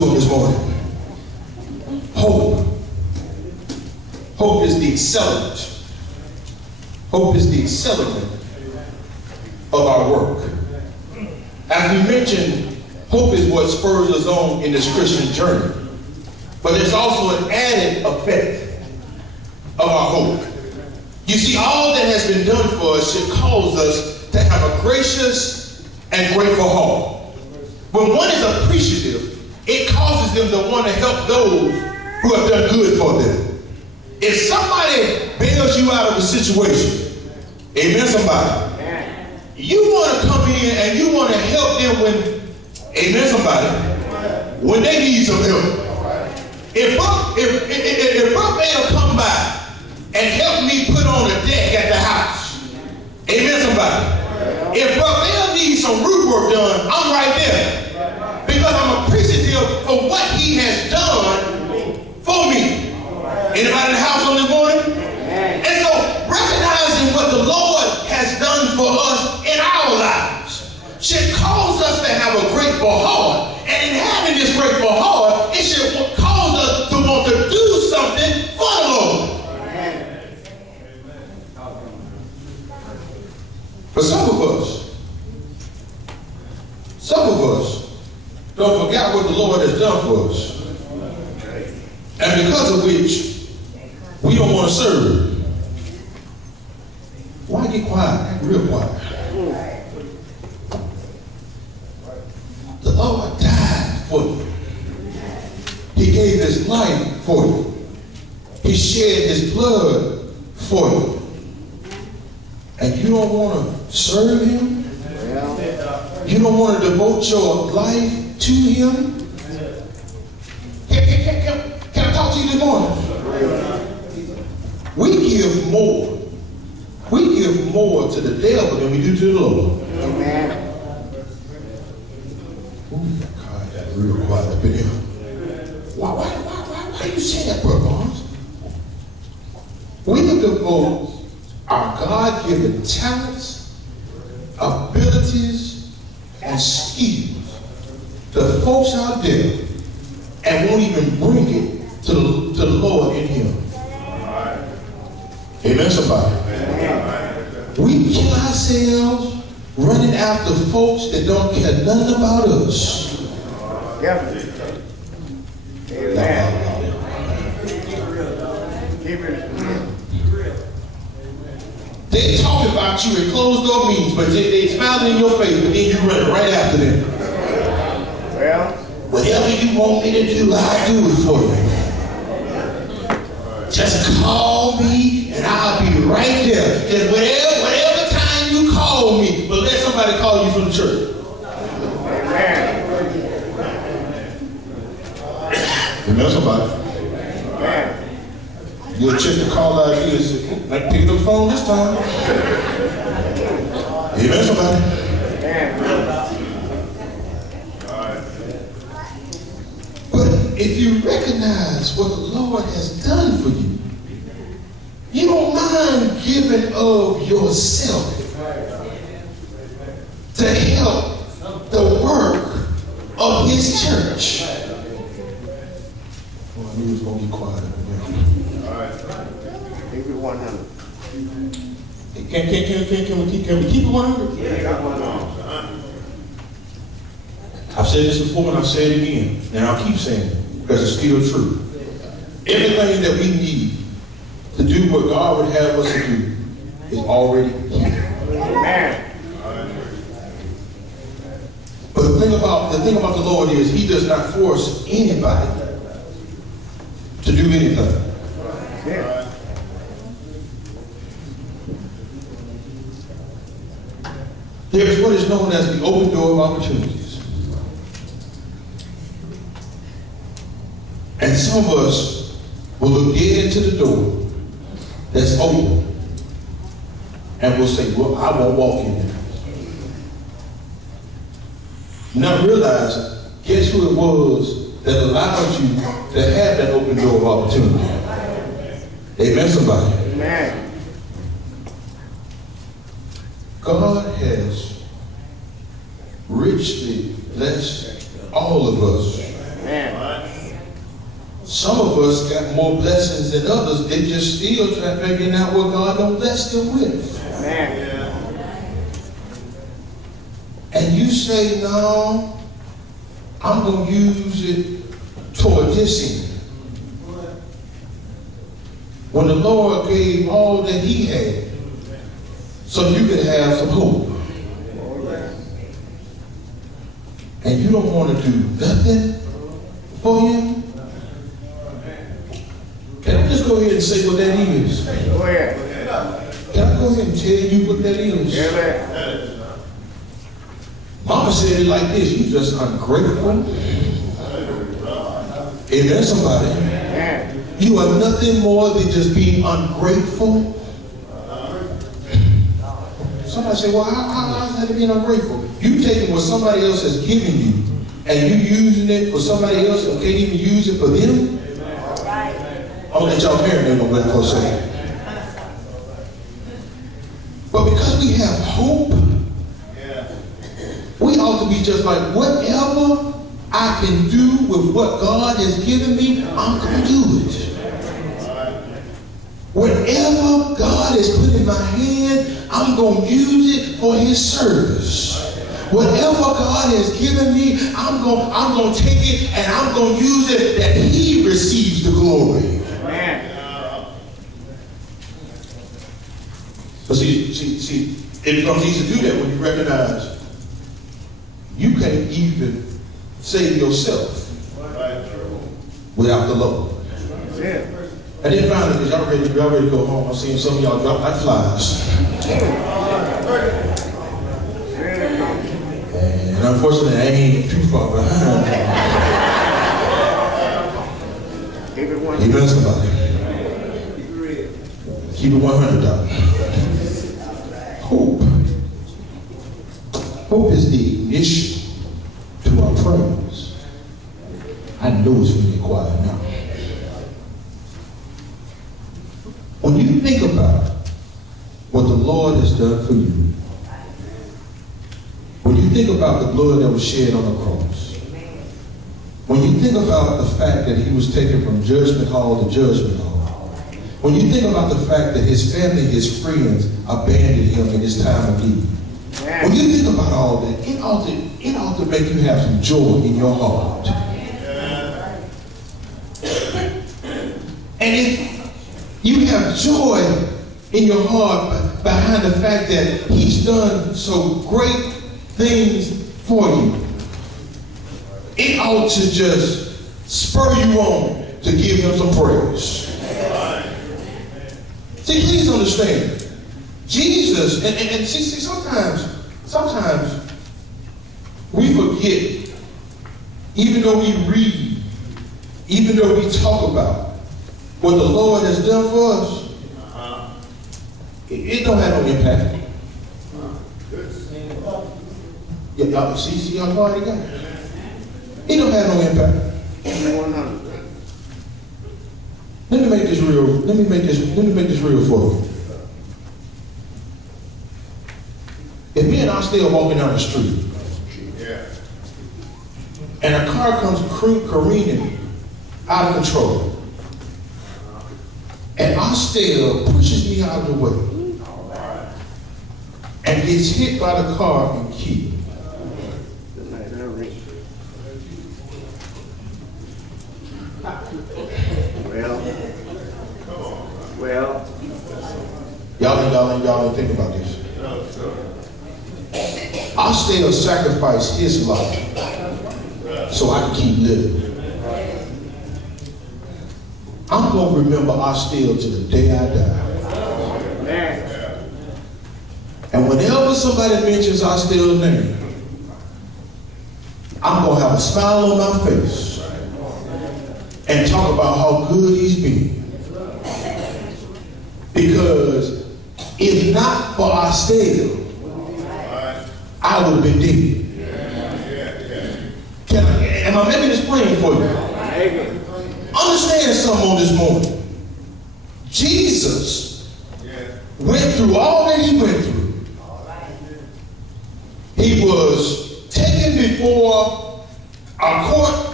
this morning. Hope. Hope is the accelerant. Hope is the accelerant of our work. As we mentioned, hope is what spurs us on in this Christian journey. But there's also an added effect of our hope. You see, all that has been done for us should cause us to have a gracious and grateful heart. When one is appreciative, it causes them to want to help those who have done good for them. If somebody bails you out of a situation, amen, somebody, you want to come in and you want to help them when, amen, somebody, when they need some help. If Brother Bell come by and help me put on a deck at the house, amen, somebody, if Brother Bell needs some roof work done, I'm right there. Because I'm appreciative for what he has done for me. Anybody in the house on this morning? And so recognizing what the Lord has done for us in our lives should cause us to have a grateful heart. And in having this grateful heart, it should cause us to want to do something for the Lord. For some of us, don't forget what the Lord has done for us. And because of which, we don't want to serve. Why get quiet? Real quiet. The Lord died for you. He gave his life for you. He shed his blood for you. And you don't want to serve him? You don't want to devote your life to him? Can I talk to you this morning? We give more. We give more to the devil than we do to the Lord. Amen. God, that's real quiet up in here. Why you say that, Brother Barnes? We devote our God-given talents, abilities, and skills to folks out there and won't even bring it to the Lord in him. Amen, somebody. We kill ourselves running after folks that don't care nothing about us. Amen. They talk about you in closed door meetings, but they smiling in your face, but then you running right after them. Well, whatever you want me to do, I'll do it for you. Just call me and I'll be right there. Just whatever time you call me, but let somebody call you from the church. Amen, somebody. You'll check the call ID and say, I picked up the phone this time. Amen, somebody. But if you recognize what the Lord has done for you, you don't mind giving of yourself to help the work of his church. Well, I knew he was going to be quiet. Keep it 100. Can we keep it 100? Yeah. I've said this before and I've said it again, and I'll keep saying it because it's still true. Everything that we need to do what God would have us to do is already here. Amen. But the thing about the Lord is he does not force anybody to do anything. Yeah. There's what is known as the open door of opportunities. And some of us will look dead into the door that's open and will say, well, I won't walk in there. Not realize, guess who it was that allowed you to have that open door of opportunity? Amen, somebody. Amen. God has richly blessed all of us Some of us got more blessings than others. They just still try figuring out what God don't bless them with. Amen. And you say, no, I'm going to use it toward this end. When the Lord gave all that he had, so you could have some hope. And you don't want to do nothing for him? Can I just go ahead and say what that is? Go ahead. Can I go ahead and tell you what that is? Amen. Mama said it like this, you just ungrateful. Amen, somebody. Amen. You are nothing more than just being ungrateful. Somebody say, well, how is that being ungrateful? You taking what somebody else has given you and you using it for somebody else and can't even use it for them? I'm going to let y'all marinate on that for a second. But because we have hope, we ought to be just like, whatever I can do with what God has given me, I'm going to do it. Whatever God has put in my hand, I'm going to use it for his service. Whatever God has given me, I'm going to take it and I'm going to use it that he receives the glory. Amen. But see, it becomes easy to do that when you recognize you can't even save yourself without the Lord. Yeah. And then finally, because y'all ready to go home, I'm seeing some of y'all drop like flies. And unfortunately, I ain't too far behind. Keep it one. Amen, somebody. Keep it 100, Doc. Hope. Hope is the ignition to our prayers. I know it's really quiet now. When you think about what the Lord has done for you, when you think about the blood that was shed on the cross, when you think about the fact that he was taken from judgment hall to judgment hall, when you think about the fact that his family, his friends abandoned him in his time of need, when you think about all that, it ought to make you have some joy in your heart. And if you have joy in your heart behind the fact that he's done so great things for you, it ought to just spur you on to give him some praise. See, please understand, Jesus, and see, sometimes we forget, even though we read, even though we talk about what the Lord has done for us, it don't have no impact. Yeah, y'all see how far it got? It don't have no impact. 100. Let me make this real for you. If me and I still walking down the street, and a car comes careening out of control, and our still pushes me out of the way and gets hit by the car and killed. Well. Y'all ain't think about this. I still sacrificed his life so I can keep living. I'm going to remember I still to the day I die. And whenever somebody mentions I still's name, I'm going to have a smile on my face and talk about how good he's been. Because if not for our still, I would have been dead. Am I making this plain for you? Understand something on this morning. Jesus went through all that he went through. He was taken before a court